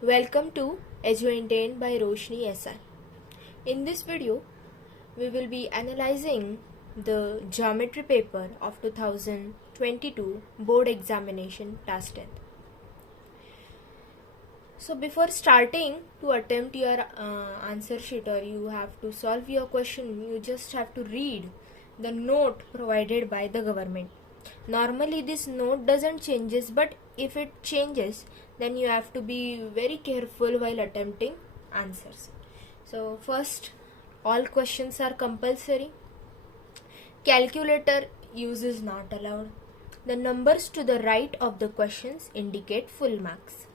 Welcome to Eduintained by Roshni SR. In this video, we will be analyzing the geometry paper of 2022 board examination task 10. So before starting to attempt your answer sheet or you have to solve your question, you just have to read the note provided by the government. Normally this note doesn't changes, but if it changes, then you have to be very careful while attempting answers. So first, all questions are compulsory. Calculator use is not allowed. The numbers to the right of the questions indicate full marks.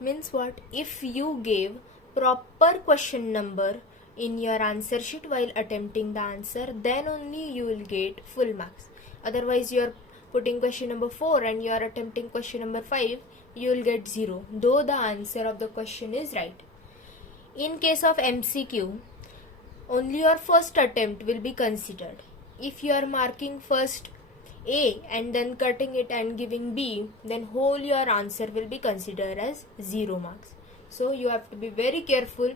Means what? If you gave proper question number in your answer sheet while attempting the answer, then only you will get full marks. Otherwise, you are putting question number 4 and you are attempting question number 5, you will get 0, though the answer of the question is right. In case of MCQ, only your first attempt will be considered. If you are marking first A and then cutting it and giving B, then whole your answer will be considered as 0 marks. So you have to be very careful.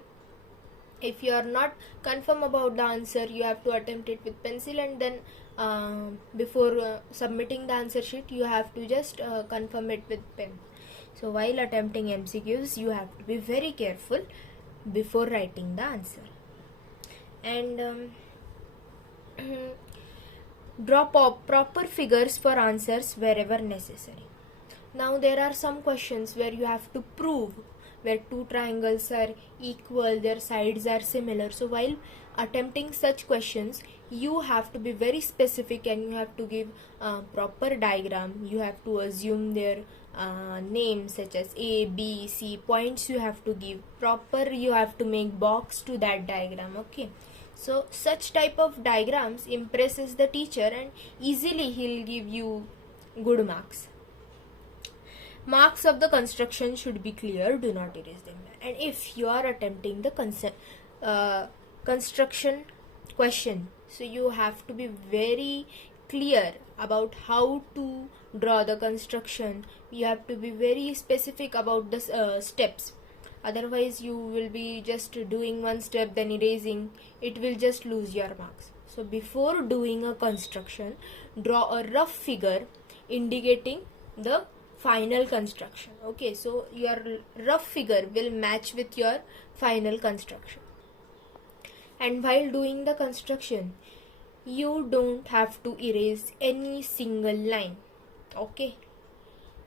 If you are not confirm about the answer, you have to attempt it with pencil, and then before submitting the answer sheet, you have to just confirm it with pen. So while attempting MCQs, you have to be very careful before writing the answer. And draw proper figures for answers wherever necessary. Now there are some questions where you have to prove where two triangles are equal, their sides are similar. So while attempting such questions, you have to be very specific and you have to give proper diagram. You have to assume their names such as A, B, C, points you have to give proper. You have to make box to that diagram. Okay. So such type of diagrams impresses the teacher and easily he'll give you good marks. Marks of the construction should be clear, do not erase them. And if you are attempting the construction question, so you have to be very clear about how to draw the construction. You have to be very specific about the steps. Otherwise you will be just doing one step then erasing, it will just lose your marks. So before doing a construction, draw a rough figure indicating the final construction. Okay, so your rough figure will match with your final construction. And while doing the construction, you don't have to erase any single line. Okay,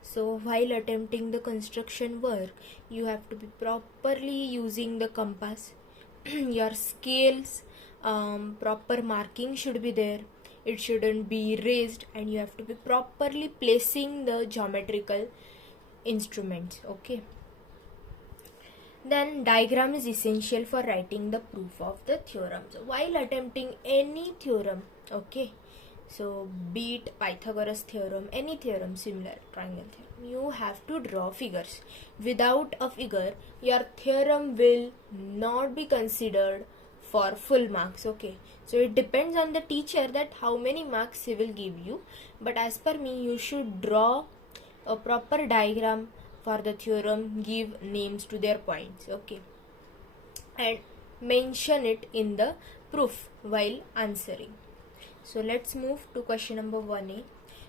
so while attempting the construction work, you have to be properly using the compass. Your scales, proper marking should be there. It shouldn't be erased, and you have to be properly placing the geometrical instruments. Okay. Then diagram is essential for writing the proof of the theorem. So while attempting any theorem, okay, so be it Pythagoras theorem, any theorem similar, triangle theorem, you have to draw figures. Without a figure, your theorem will not be considered for full marks. Okay, so it depends on the teacher that how many marks he will give you, but as per me, you should draw a proper diagram for the theorem, give names to their points. Okay, and mention it in the proof while answering. So let's move to question number 1A.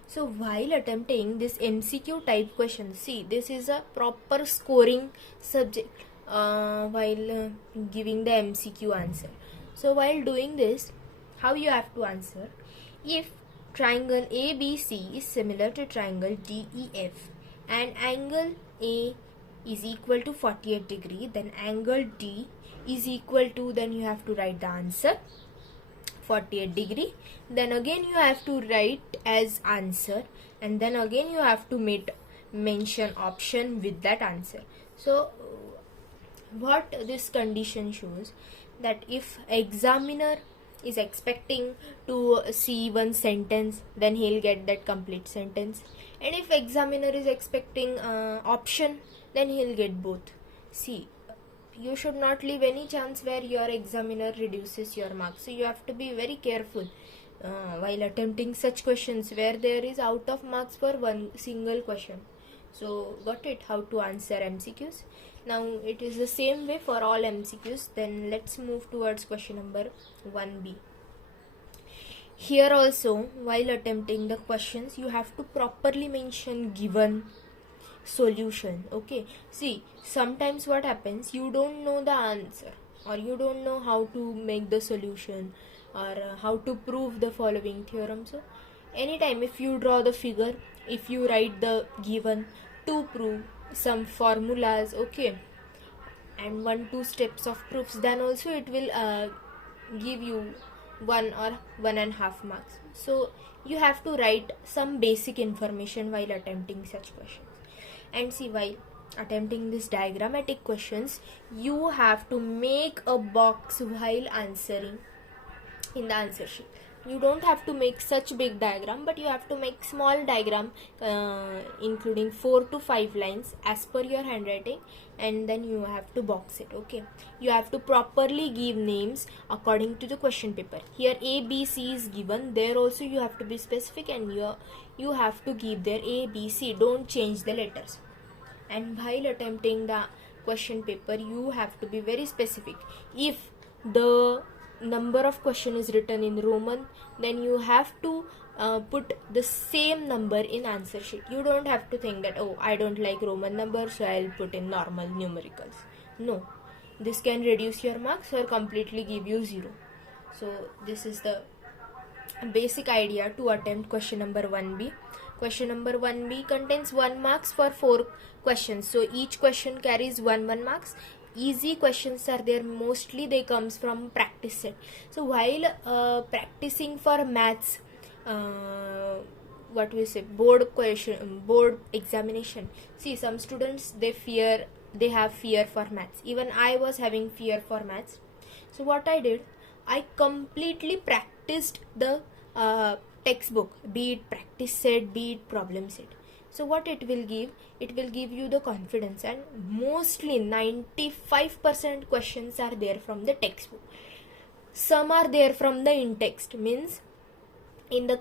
So while attempting this MCQ type question, see, this is a proper scoring subject while giving the MCQ answer. So while doing this, how you have to answer? If triangle ABC is similar to triangle DEF and angle A is equal to 48 degree, then angle D is equal to, then you have to write the answer 48 degree. Then again you have to write as answer, and then again you have to mention option with that answer. So what this condition shows, that if examiner is expecting to see one sentence, then he'll get that complete sentence, and if examiner is expecting option, then he'll get both. See, you should not leave any chance where your examiner reduces your marks. So you have to be very careful while attempting such questions where there is out of marks for one single question. So got it, how to answer MCQs. Now it is the same way for all MCQs. Then let's move towards question number 1B. Here also, while attempting the questions, you have to properly mention given, solution. Okay, see, sometimes what happens, you don't know the answer, or you don't know how to make the solution, or how to prove the following theorem. So anytime if you draw the figure, if you write the given to prove some formulas, okay, and 1-2 steps of proofs, then also it will give you 1 or 1.5 marks. So you have to write some basic information while attempting such questions. And see, while attempting this diagrammatic questions, you have to make a box while answering in the answer sheet. You don't have to make such big diagram, but you have to make small diagram including 4 to 5 lines as per your handwriting, and then you have to box it. Okay, you have to properly give names according to the question paper. Here A, B, C is given, there also you have to be specific, and you have to give there A, B, C, don't change the letters. And while attempting the question paper, you have to be very specific. If the number of question is written in Roman, then you have to put the same number in answer sheet. You don't have to think that, oh, I don't like Roman numbers, so I'll put in normal numericals. No, this can reduce your marks or completely give you 0. So this is the basic idea to attempt question number 1B. Question number 1B contains 1 marks for 4 questions. So each question carries 1 marks. Easy questions are there, mostly they comes from practice set. So while practicing for maths, what we say, board examination, see, some students they have fear for maths. Even I was having fear for maths. So what I did, I completely practiced the textbook, be it practice set, be it problem set. So what it will give you the confidence, and mostly 95% questions are there from the textbook. Some are there from the in-text, means in the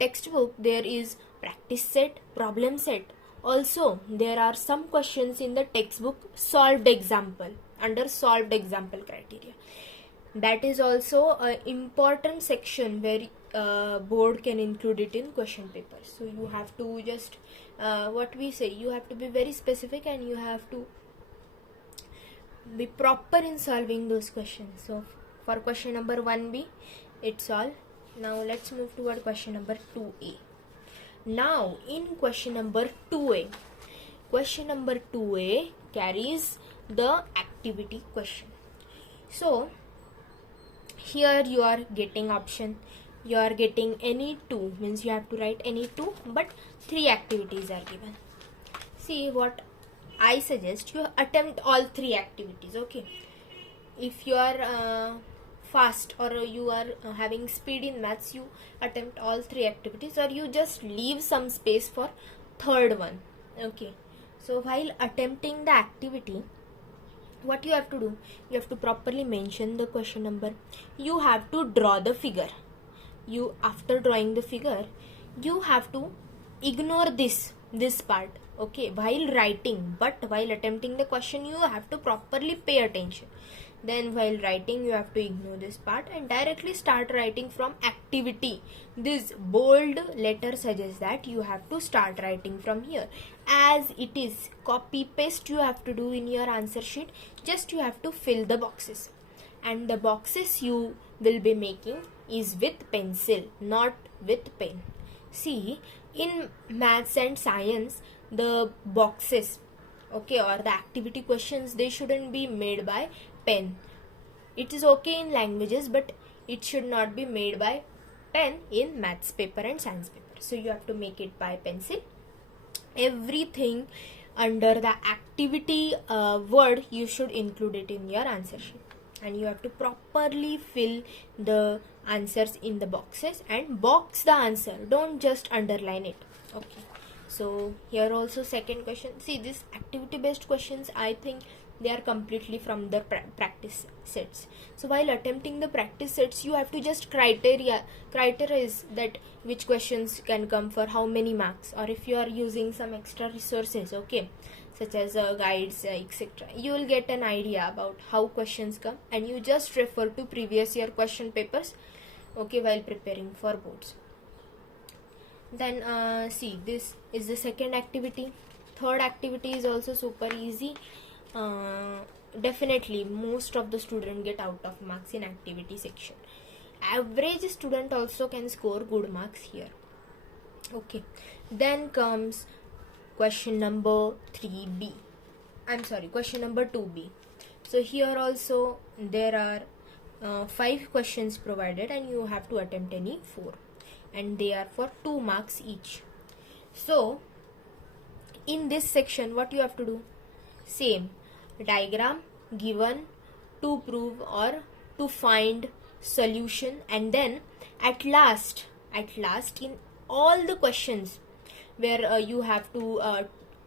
textbook there is practice set, problem set. Also there are some questions in the textbook solved example, under solved example criteria. That is also an important section where board can include it in question paper. So you have to just you have to be very specific, and you have to be proper in solving those questions. So for question number 1B, it's all. Now let's move toward question number 2A. Now in question number 2A carries the activity question. So here you are getting option, you are getting any 2, means you have to write any 2, but 3 activities are given. See, what I suggest, you attempt all 3 activities. Okay, if you are fast, or you are having speed in maths, you attempt all 3 activities, or you just leave some space for third one. Okay, so while attempting the activity, what you have to do, you have to properly mention the question number. You have to draw the figure. After drawing the figure, you have to ignore this part, okay, while writing. But while attempting the question, you have to properly pay attention. Then while writing, you have to ignore this part and directly start writing from activity. This bold letter suggests that you have to start writing from here. As it is copy paste you have to do in your answer sheet, just you have to fill the boxes. And the boxes you will be making is with pencil, not with pen. See, in maths and science, the boxes, okay, or the activity questions, they shouldn't be made by pen. It is okay in languages, but it should not be made by pen in maths paper and science paper. So you have to make it by pencil. Everything under the activity word, you should include it in your answer sheet. And you have to properly fill the answers in the boxes and box the answer. Don't just underline it. Okay. So here also second question. See, this activity based questions, I think they are completely from the practice sets. So while attempting the practice sets, you have to just criterize that which questions can come for how many marks, or if you are using some extra resources, okay, such as guides, etc., you will get an idea about how questions come, and you just refer to previous year question papers, okay, while preparing for boards. Then see, this is the second activity. Third activity is also super easy. Definitely most of the students get out of marks in activity section. Average student also can score good marks here, okay. Then comes question number 3b, question number 2b. So here also there are 5 questions provided, and you have to attempt any 4, and they are for 2 marks each. So in this section, what you have to do? Same diagram given to prove or to find solution, and then at last in all the questions where you have to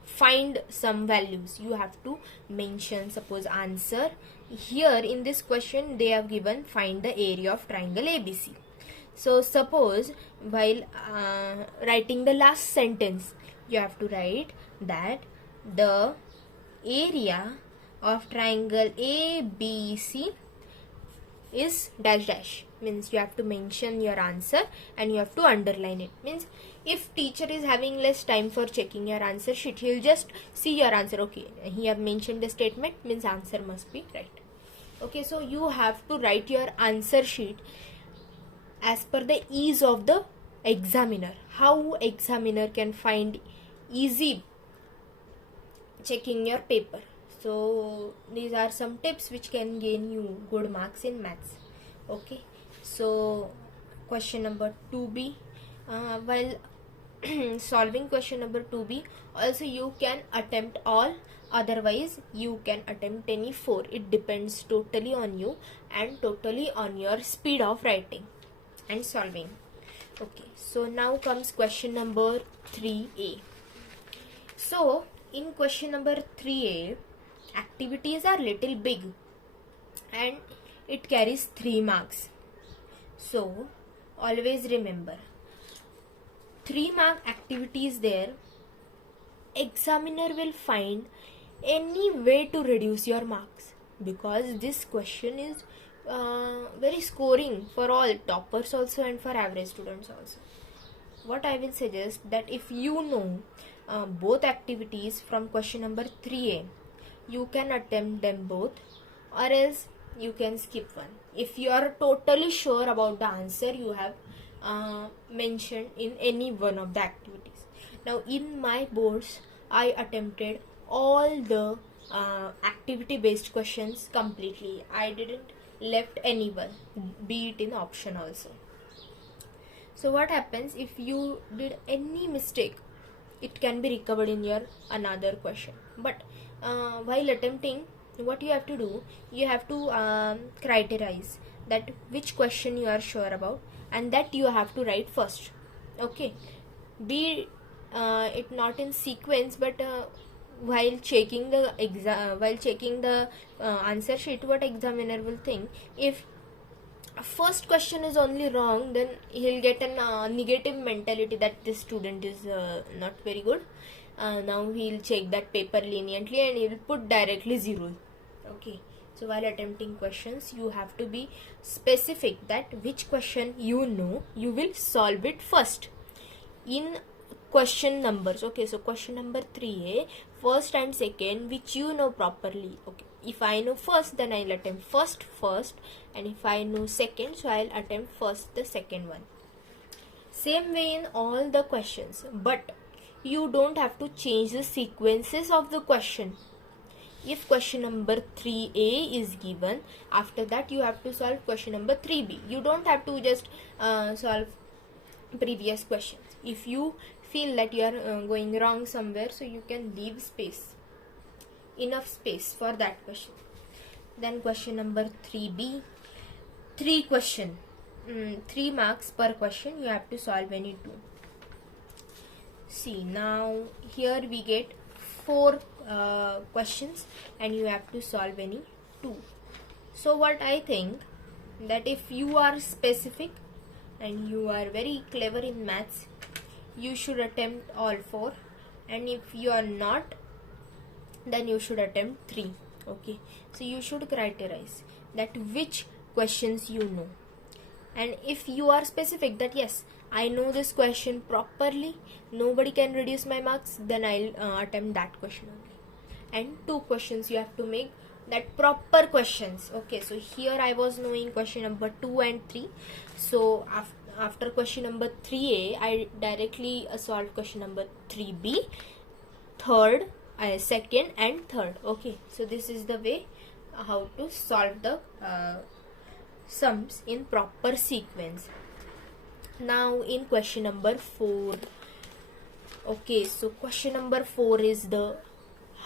find some values, you have to mention, suppose, answer. Here in this question they have given find the area of triangle ABC. So suppose while writing the last sentence, you have to write that the area of triangle ABC is dash dash, means you have to mention your answer and you have to underline it. Means if teacher is having less time for checking your answer sheet, he will just see your answer, okay, he have mentioned the statement, means answer must be right, okay. So you have to write your answer sheet as per the ease of the examiner, how examiner can find easy checking your paper. So these are some tips which can gain you good marks in maths, okay. So question number 2b, while solving question number 2b, also you can attempt all, otherwise you can attempt any 4. It depends totally on you and totally on your speed of writing and solving, okay. So now comes question number 3a. So in question number 3a, activities are little big and it carries 3 marks. So always remember, 3 mark activity is there. Examiner will find any way to reduce your marks, because this question is very scoring for all toppers also and for average students also. What I will suggest, that if you know both activities from question number 3a, you can attempt them both, or else you can skip one. If you are totally sure about the answer you have mentioned in any one of the activities. Now in my boards, I attempted all the activity based questions completely. I didn't left anyone, be it in option also. So what happens, if you did any mistake, it can be recovered in your another question. But while attempting, what you have to do, you have to criterize that which question you are sure about, and that you have to write first, okay. Be it not in sequence, but while checking the answer sheet, what examiner will think, if first question is only wrong, then he'll get a negative mentality that this student is not very good. Now he'll check that paper leniently and he'll put directly 0, okay. So while attempting questions, you have to be specific that which question you know, you will solve it first in question numbers, okay. So question number 3a, first and second, which you know properly, okay. If I know first, then I'll attempt first, and if I know second, so I'll attempt first the second one. Same way in all the questions, but you don't have to change the sequences of the question. If question number 3a is given, after that you have to solve question number 3b. You don't have to just solve previous questions. If you feel that you are going wrong somewhere, so you can leave space, enough space for that question. Then question number 3b, 3 question, 3 marks per question, you have to solve any 2. See, now here we get 4 questions and you have to solve any 2. So what I think, that if you are specific and you are very clever in maths, you should attempt all 4, and if you are not, then you should attempt 3. Okay, so you should criterize that which questions you know, and if you are specific that yes, I know this question properly, nobody can reduce my marks, then I'll attempt that question only. And 2 questions you have to make that proper questions. Okay, so here I was knowing question number 2 and 3, so after question number 3A, I directly solved question number 3B, third, second and third. Okay, so this is the way how to solve the sums in proper sequence. Now in question number 4, okay, so question number 4 is the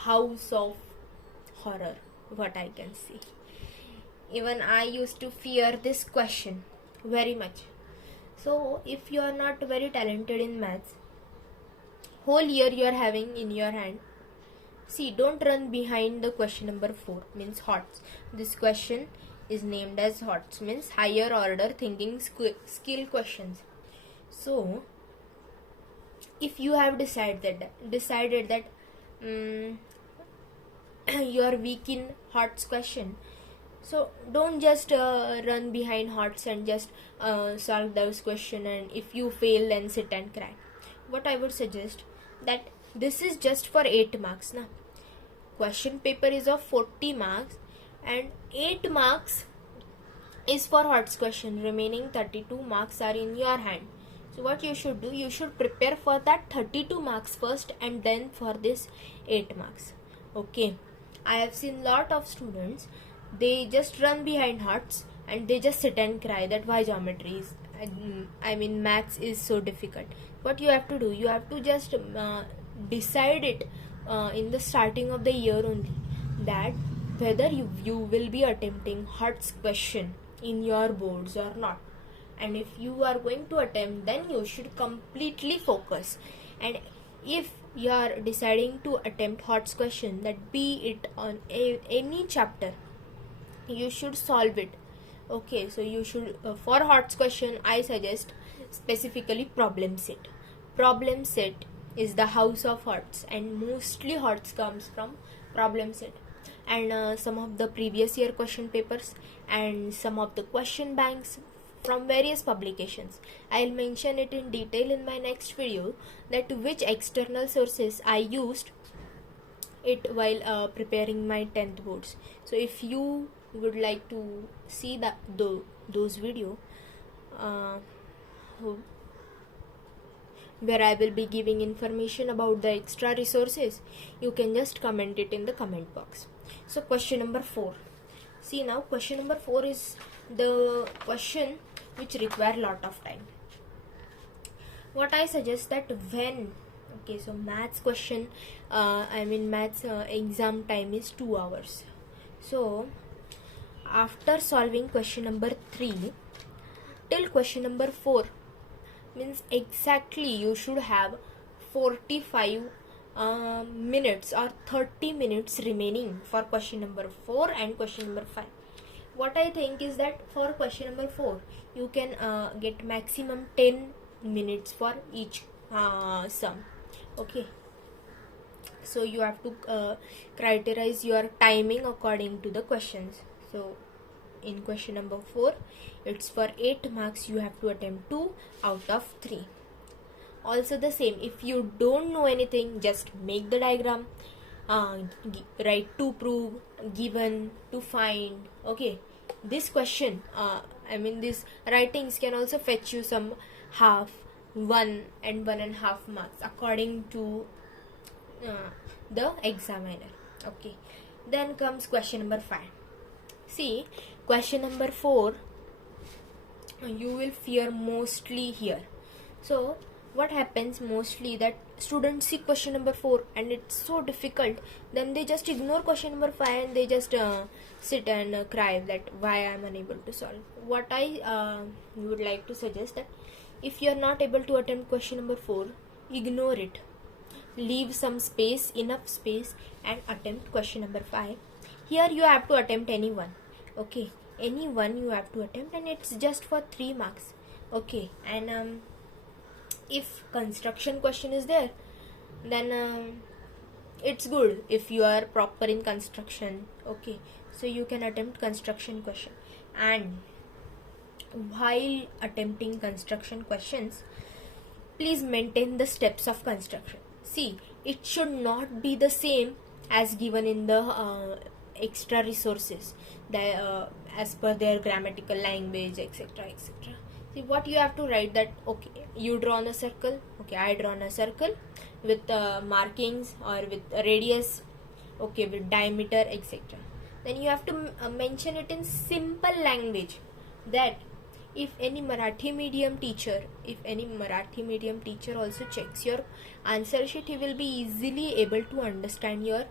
house of horror, what I can see. Even I used to fear this question very much. So if you are not very talented in maths, whole year you are having in your hand, see, don't run behind the question number 4, means HOTS. This question is named as HOTS, means higher order thinking skill questions. So if you have decided that you are weak in HOTS question, so don't just run behind HOTS and just solve those question, and if you fail then sit and cry. What I would suggest, that this is just for 8 marks na. Question paper is of 40 marks and 8 marks is for HOTS question, remaining 32 marks are in your hand. So what you should do, you should prepare for that 32 marks first and then for this 8 marks. Okay, I have seen lot of students, they just run behind HOTS and they just sit and cry that why geometry is, I mean maths is so difficult. What you have to do, you have to just decide it in the starting of the year only, that whether you will be attempting HOTS question in your boards or not. And if you are going to attempt, then you should completely focus. And if you are deciding to attempt HOTS question, that be it on any chapter, you should solve it. Okay, so you should for HOTS question, I suggest specifically problem set. Problem set is the house of HOTS, and mostly HOTS comes from problem set. And some of the previous year question papers and some of the question banks from various publications. I'll mention it in detail in my next video, that which external sources I used it while preparing my 10th boards. So if you would like to see that those video where I will be giving information about the extra resources, you can just comment it in the comment box. So question number 4. See, now question number 4 is the question which require lot of time. What I suggest, that when, okay, so maths question, maths exam time is 2 hours. So after solving question number 3 till question number 4, means exactly you should have 45 minutes or 30 minutes remaining for question number 4 and question number 5. What I think is that for question number 4, you can get maximum 10 minutes for each sum. Okay, so you have to criterize your timing according to the questions. So in question number 4, it's for 8 marks, you have to attempt 2 out of 3. Also the same, if you don't know anything, just make the diagram, write to prove, given, to find. Okay, this question, these writings can also fetch you some half, 1 and 1.5 marks according to the examiner. Okay, then comes question number 5. See, question number 4, you will fear mostly here. So what happens mostly, that students see question number 4 and it's so difficult, then they just ignore question number 5 and they just sit and cry that why I am unable to solve. What I would like to suggest, that if you are not able to attempt question number 4, ignore it. leave some space, enough space, and attempt question number 5. Here you have to attempt any one. Okay, any one you have to attempt, and it's just for 3 marks. Okay, and if construction question is there, then it's good if you are proper in construction. Okay, so you can attempt construction question. And while attempting construction questions, please maintain the steps of construction. See, it should not be the same as given in the extra resources, as per their grammatical language, etc., etc. See, what you have to write, that okay, you drawn a circle, okay, I drawn a circle with markings or with radius, okay, with diameter, etc. Then you have to mention it in simple language, that if any Marathi medium teacher also checks your answer sheet, he will be easily able to understand your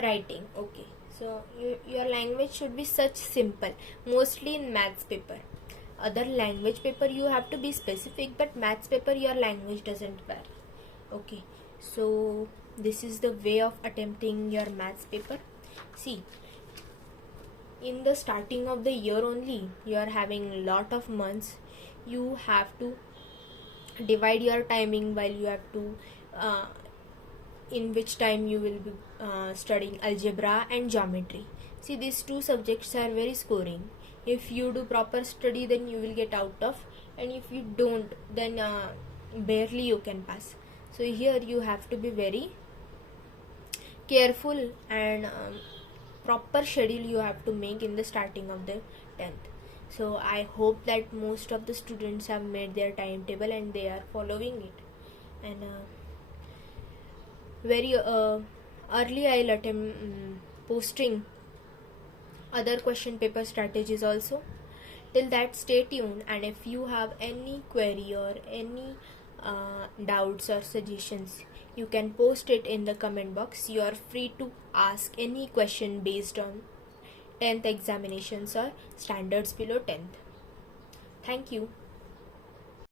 writing. Okay, so your language should be such simple, mostly in maths paper. Other language paper you have to be specific, but maths paper your language doesn't vary. Okay, so this is the way of attempting your maths paper. See, in the starting of the year only, you are having lot of months. You have to divide your timing, while you have to in which time you will be studying algebra and geometry. See, these two subjects are very scoring. If you do proper study, then you will get out of, and if you don't, then barely you can pass. So here you have to be very careful, and proper schedule you have to make in the starting of the 10th. So I hope that most of the students have made their timetable and they are following it. And very early I'll attempt posting other question paper strategies also. Till that, stay tuned, and if you have any query or any doubts or suggestions, you can post it in the comment box. You are free to ask any question based on 10th examinations or standards below 10th. Thank you.